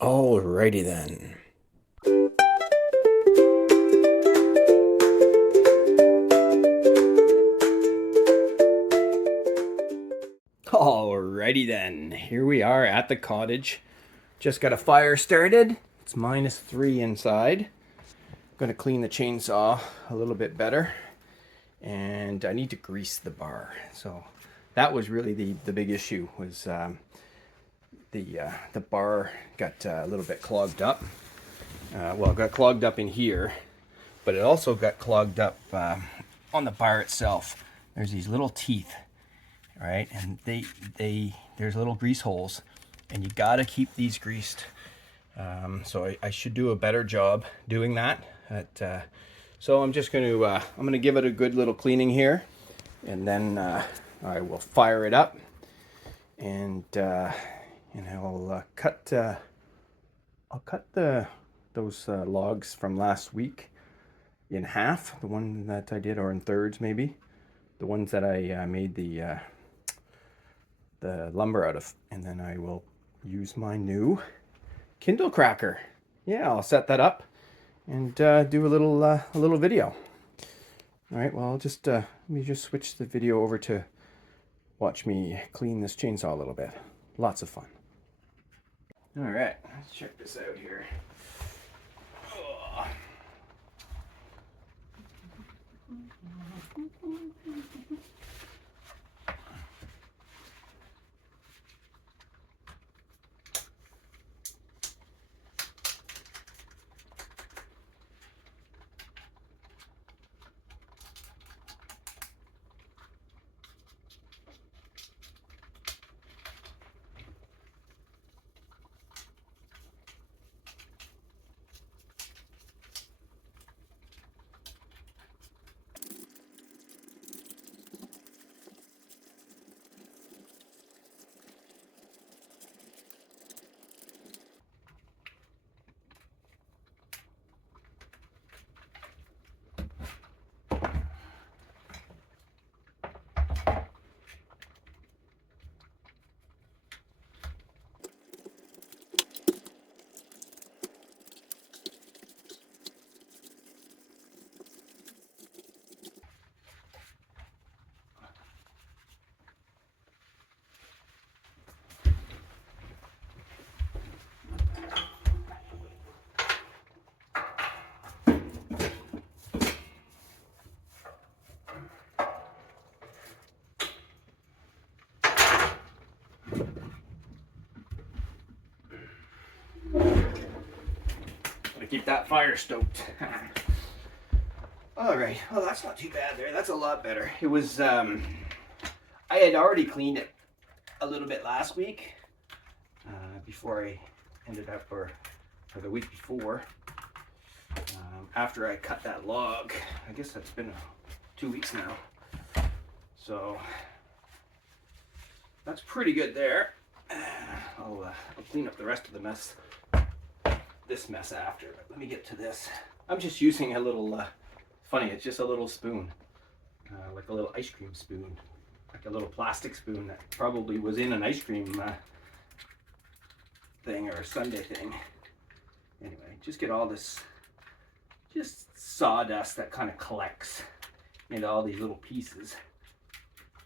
Alrighty then. Alrighty then. Here we are at the cottage. Just got a fire started. It's -3 inside. Gonna clean the chainsaw a little bit better. And I need to grease the bar. So that was really the big issue was the bar got a little bit clogged up. Well, it got clogged up in here, but it also got clogged up on the bar itself. There's these little teeth, right? And there's little grease holes, and you gotta keep these greased. So I should do a better job doing that. So I'm just I'm gonna give it a good little cleaning here, and then I will fire it up, and I'll cut those logs from last week in half, the one that I did, or in thirds maybe, the ones that I made the lumber out of, and then I will use my new Kindle cracker. Yeah, I'll set that up and do a little video. All right, well, I'll just let me just switch the video over to watch me clean this chainsaw a little bit. Lots of fun. All right, let's check this out here. Oh. Keep that fire stoked. All right, well, that's not too bad there. That's a lot better. It was, I had already cleaned it a little bit last week before I ended up, or the week before, after I cut that log. I guess that's been 2 weeks now. So that's pretty good there. I'll clean up the rest of the mess. This mess after, but let me get to this. I'm just using a little, funny, it's just a little spoon, like a little ice cream spoon, like a little plastic spoon that probably was in an ice cream thing or a sundae thing. Anyway, just get all this, just sawdust that kind of collects into all these little pieces.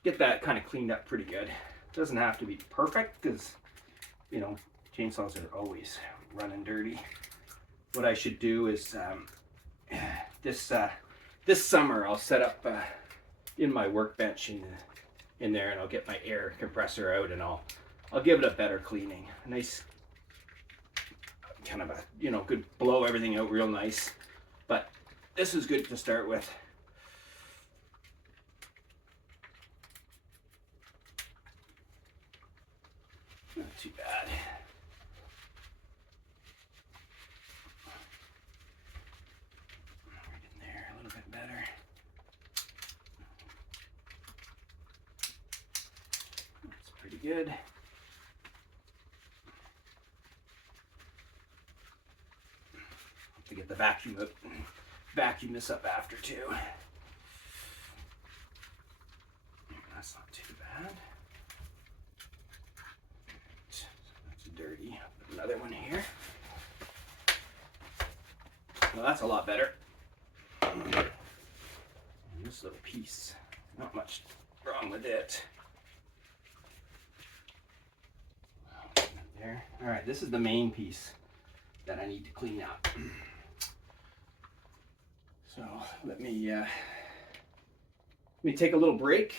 Get that kind of cleaned up pretty good. Doesn't have to be perfect because, you know, chainsaws are always running dirty. What I should do is this summer I'll set up in my workbench in there, and I'll get my air compressor out, and I'll give it a better cleaning. A nice kind of a, you know, good, blow everything out real nice. But this is good to start with. Not too bad. Right in there, a little bit better. That's pretty good. To get the vacuum this up after too. That's not too bad. So that's dirty. Put another one here. Well, that's a lot better. And this little piece, not much wrong with it. There. All right, this is the main piece that I need to clean up. So let me take a little break,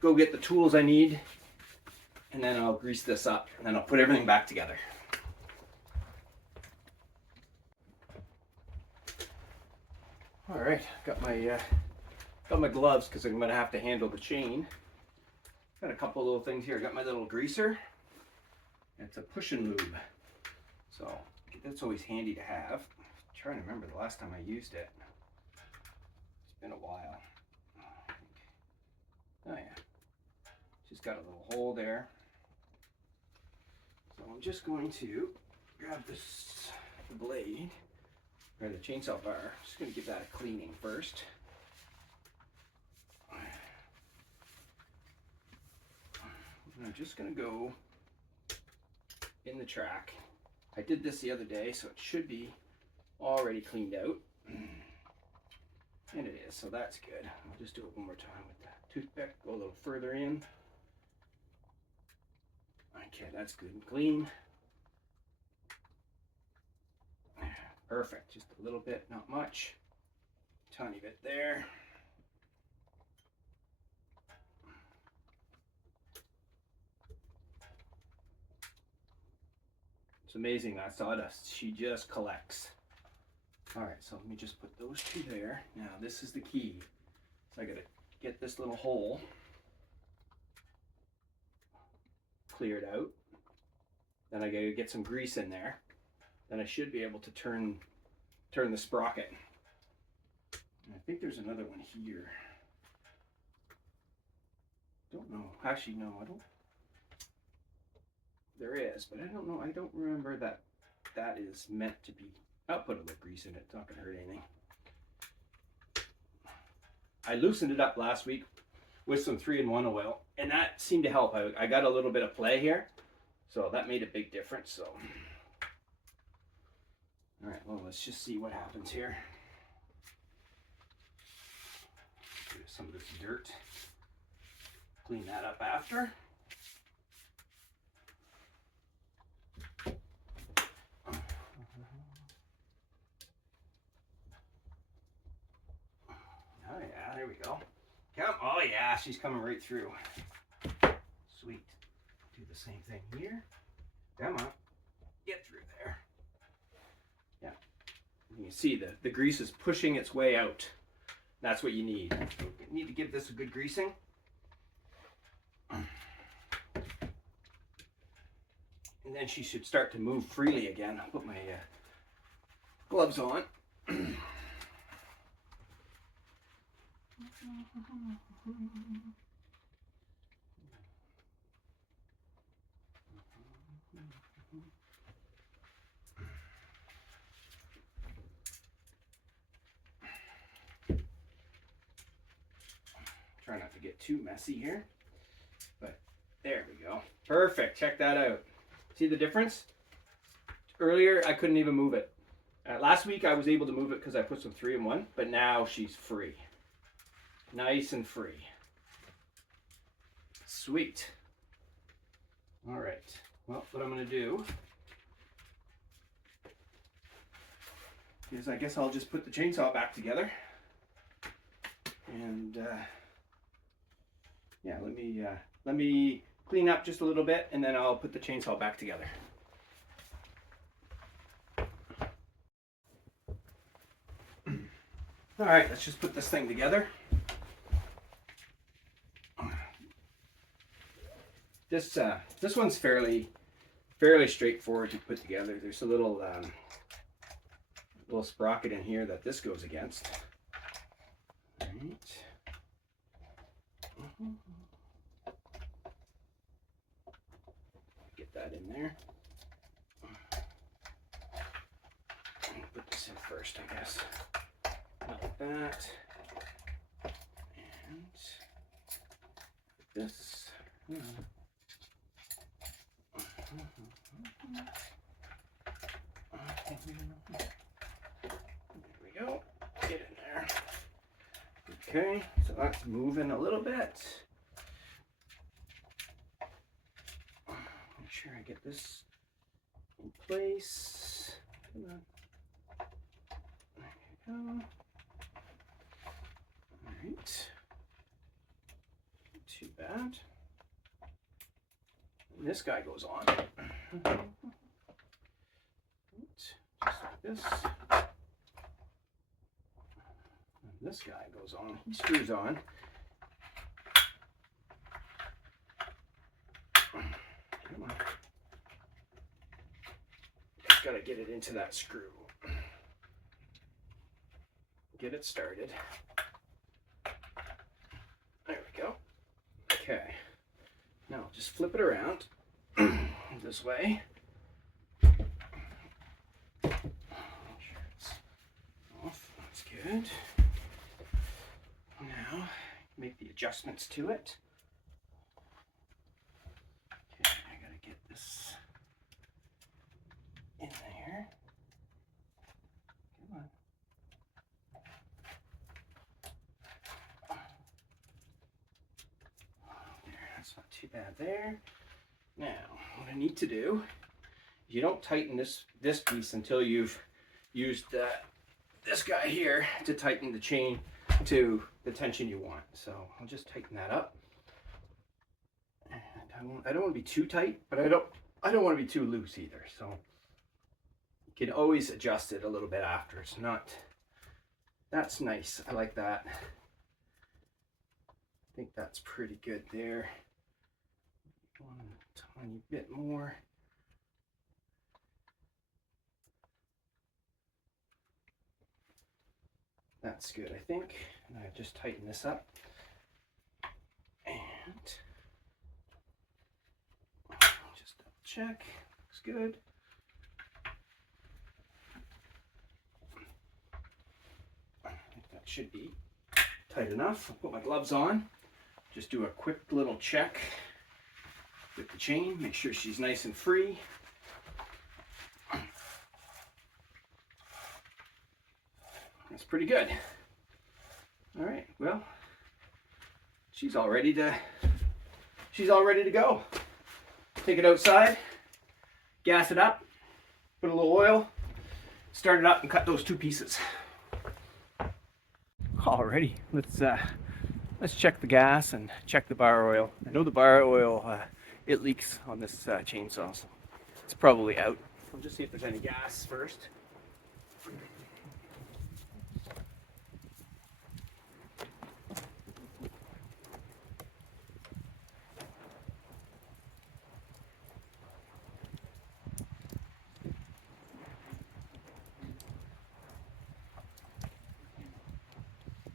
go get the tools I need, and then I'll grease this up, and then I'll put everything back together. All right, got my gloves because I'm gonna have to handle the chain. Got a couple little things here. Got my little greaser. It's a push and lube, so that's always handy to have. I'm trying to remember the last time I used it. It's been a while. Oh yeah, just got a little hole there. So I'm just going to grab the blade, or the chainsaw bar. Just going to give that a cleaning first. And I'm just going to go in the track. I did this the other day, so it should be already cleaned out. And it is, so that's good. I'll just do it one more time with the toothpick. Go a little further in. Okay, that's good and clean. Perfect, just a little bit, not much. Tiny bit there. It's amazing, that sawdust, she just collects. All right, so let me just put those two there. Now this is the key. So I gotta get this little hole cleared out. Then I gotta get some grease in there. Then I should be able to turn the sprocket. And I think there's another one here. Don't know. Actually, no, I don't. There is, but I don't know. I don't remember that is meant to be. I'll put a little grease in it. It's not going to hurt anything. I loosened it up last week with some 3-in-1 oil, and that seemed to help. I got a little bit of play here, so that made a big difference. So, all right, well, let's just see what happens here. Get some of this dirt. Clean that up after. Oh yeah, there we go. Come, oh yeah, she's coming right through. Sweet. Do the same thing here. Come on, get through there. Yeah, you can see the grease is pushing its way out. That's what you need. You need to give this a good greasing. And then she should start to move freely again. I'll put my gloves on. Try not to get too messy here, but there we go. Perfect. Check that out. See the difference? Earlier, I couldn't even move it. Last week, I was able to move it because I put some 3-in-1, but now she's free. Nice and free. Sweet. All right. Well, what I'm going to do is I guess I'll just put the chainsaw back together. And yeah, let me clean up just a little bit, and then I'll put the chainsaw back together. All right, let's just put this thing together. This one's fairly straightforward to put together. There's a little sprocket in here that this goes against. All right. Get that in there. Put this in first, I guess. Like that. And this. Okay, so that's moving a little bit. Make sure I get this in place. Come on. There you go. All right. Not too bad. And this guy goes on. Just like this. And this guy goes on. He screws on. Come on. Just gotta get it into that screw. Get it started. There we go. Okay. Now just flip it around this way. Make sure it's off. That's good. Now make the adjustments to it. Okay, I gotta get this in there. Come on. There, that's not too bad there. Now, what I need to do, you don't tighten this piece until you've used this guy here to tighten the chain to the tension you want. So I'll just tighten that up. And I don't want to be too tight, but I don't want to be too loose either. So you can always adjust it a little bit after. It's not. That's nice. I like that. I think that's pretty good there. One tiny bit more. That's good, I think. And I just tighten this up. And just double check. Looks good. I think that should be tight enough. I'll put my gloves on. Just do a quick little check with the chain. Make sure she's nice and free. That's pretty good. All right, well, she's all ready to go. Take it outside, gas it up, put a little oil, start it up, and cut those two pieces. Alrighty, let's check the gas and check the bar oil. I know the bar oil it leaks on this chainsaw, so it's probably out. I'll just see if there's any gas first.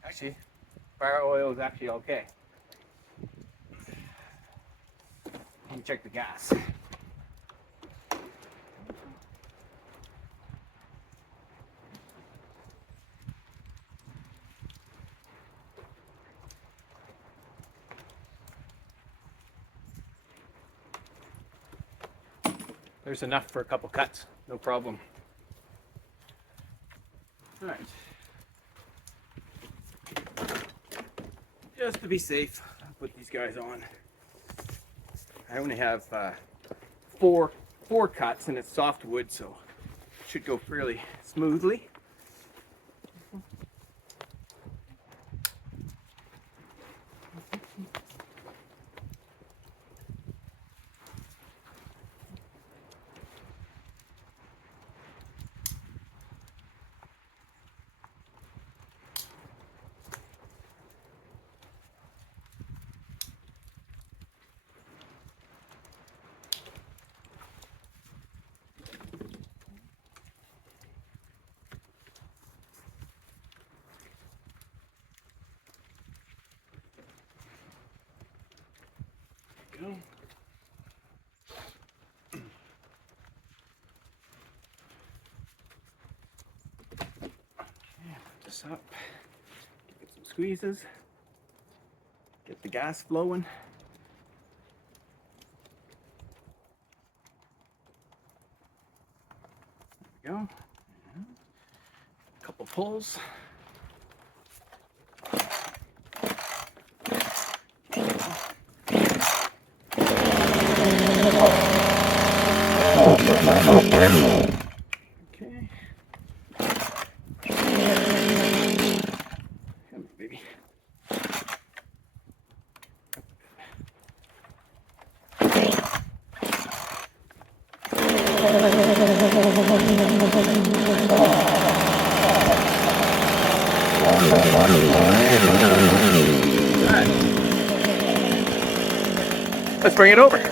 Actually, bar oil is actually okay. Let me check the gas. There's enough for a couple cuts, no problem. All right. Just to be safe, I'll put these guys on. I only have four cuts and it's soft wood, so it should go fairly smoothly. Go. Okay, put this up. Get some squeezes. Get the gas flowing. There we go. A couple pulls. Okay. Come on, baby. Right. Let's bring it over.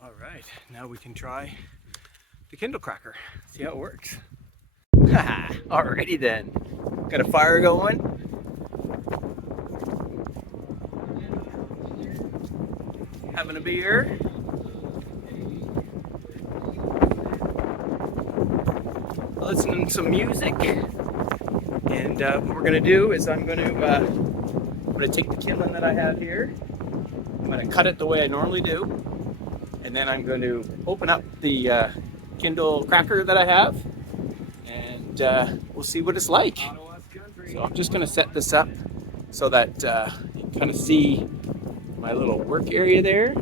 All right, now we can try the Kindle cracker, see how it works. Alrighty then, got a fire going. Having a beer. Listening to some music. And what we're gonna do is I'm gonna take the kindling that I have here. I'm gonna cut it the way I normally do. And then I'm going to open up the Kindle cracker that I have, and we'll see what it's like. So I'm just going to set this up so that you can kind of see my little work area there.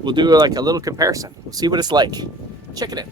We'll do like a little comparison. We'll see what it's like. Check it out.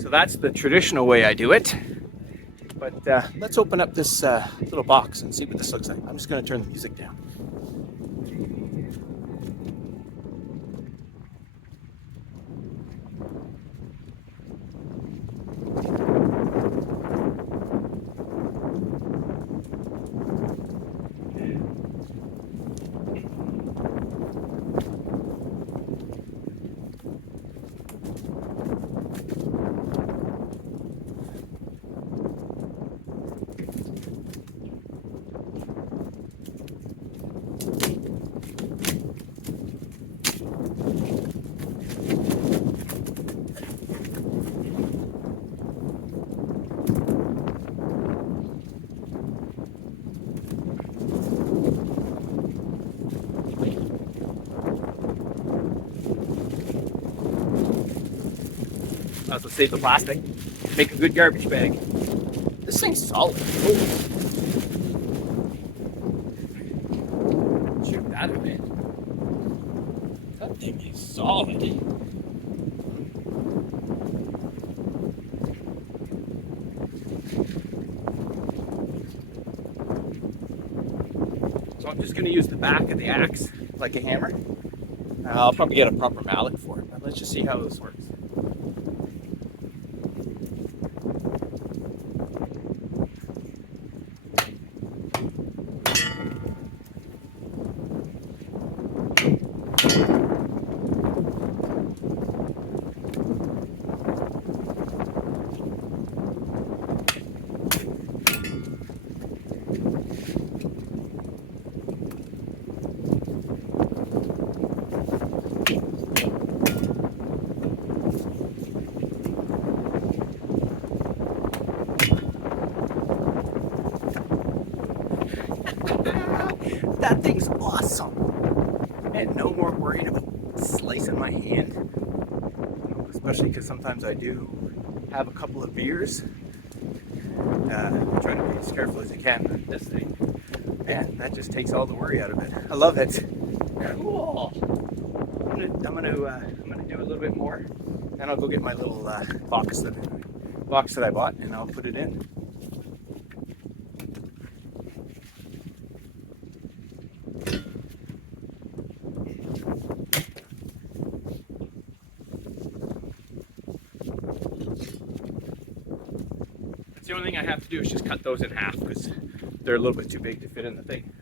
So that's the traditional way I do it. But let's open up this little box and see what this looks like. I'm just going to turn the music down. Also save the plastic. Make a good garbage bag. This thing's solid. Ooh. Check that out, man. That thing is solid. So just going to use the back of the axe like a hammer. I'll probably get a proper mallet for it, but let's just see how this works. That thing's awesome. And no more worried about slicing my hand. Especially because sometimes I do have a couple of veers. I'm trying to be as careful as I can with this thing. Man, that just takes all the worry out of it. I love it. Cool. I'm gonna do a little bit more, and I'll go get my little box that I bought, and I'll put it in. The only thing I have to do is just cut those in half because they're a little bit too big to fit in the thing.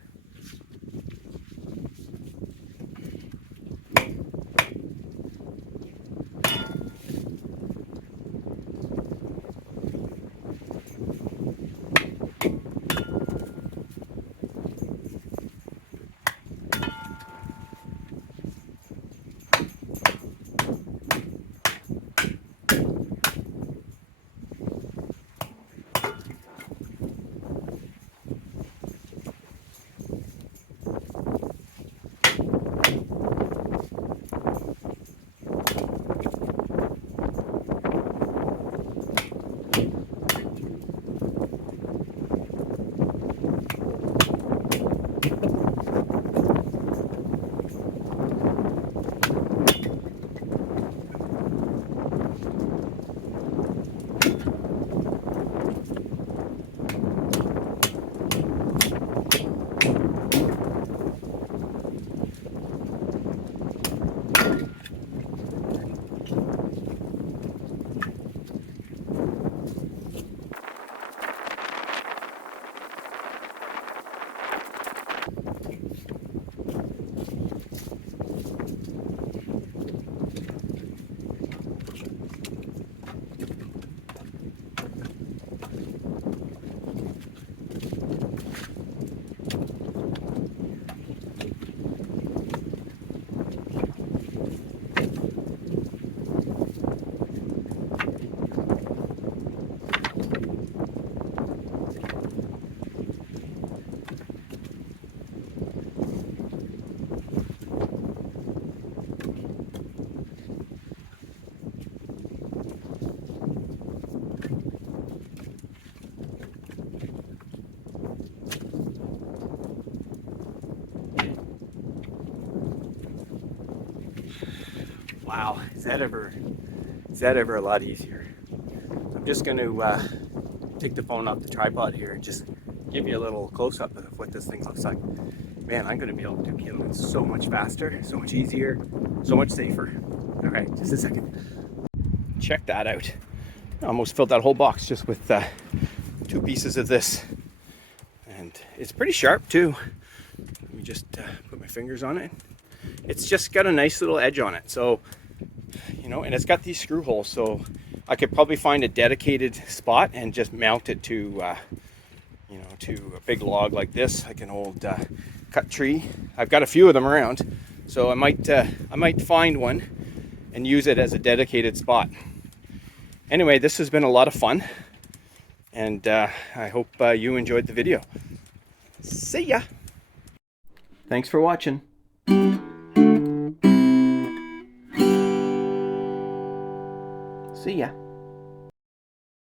Wow, is that ever a lot easier? I'm just going to take the phone off the tripod here and just give you a little close-up of what this thing looks like. Man, I'm going to be able to do kindling so much faster, so much easier, so much safer. All right, just a second. Check that out. I almost filled that whole box just with 2 pieces of this. And it's pretty sharp too. Let me just put my fingers on it. It's just got a nice little edge on it. So, you know, and it's got these screw holes. So I could probably find a dedicated spot and just mount it to, you know, to a big log like this, like an old cut tree. I've got a few of them around. So I might find one and use it as a dedicated spot. Anyway, this has been a lot of fun. And I hope you enjoyed the video. See ya! Thanks for watching. See ya.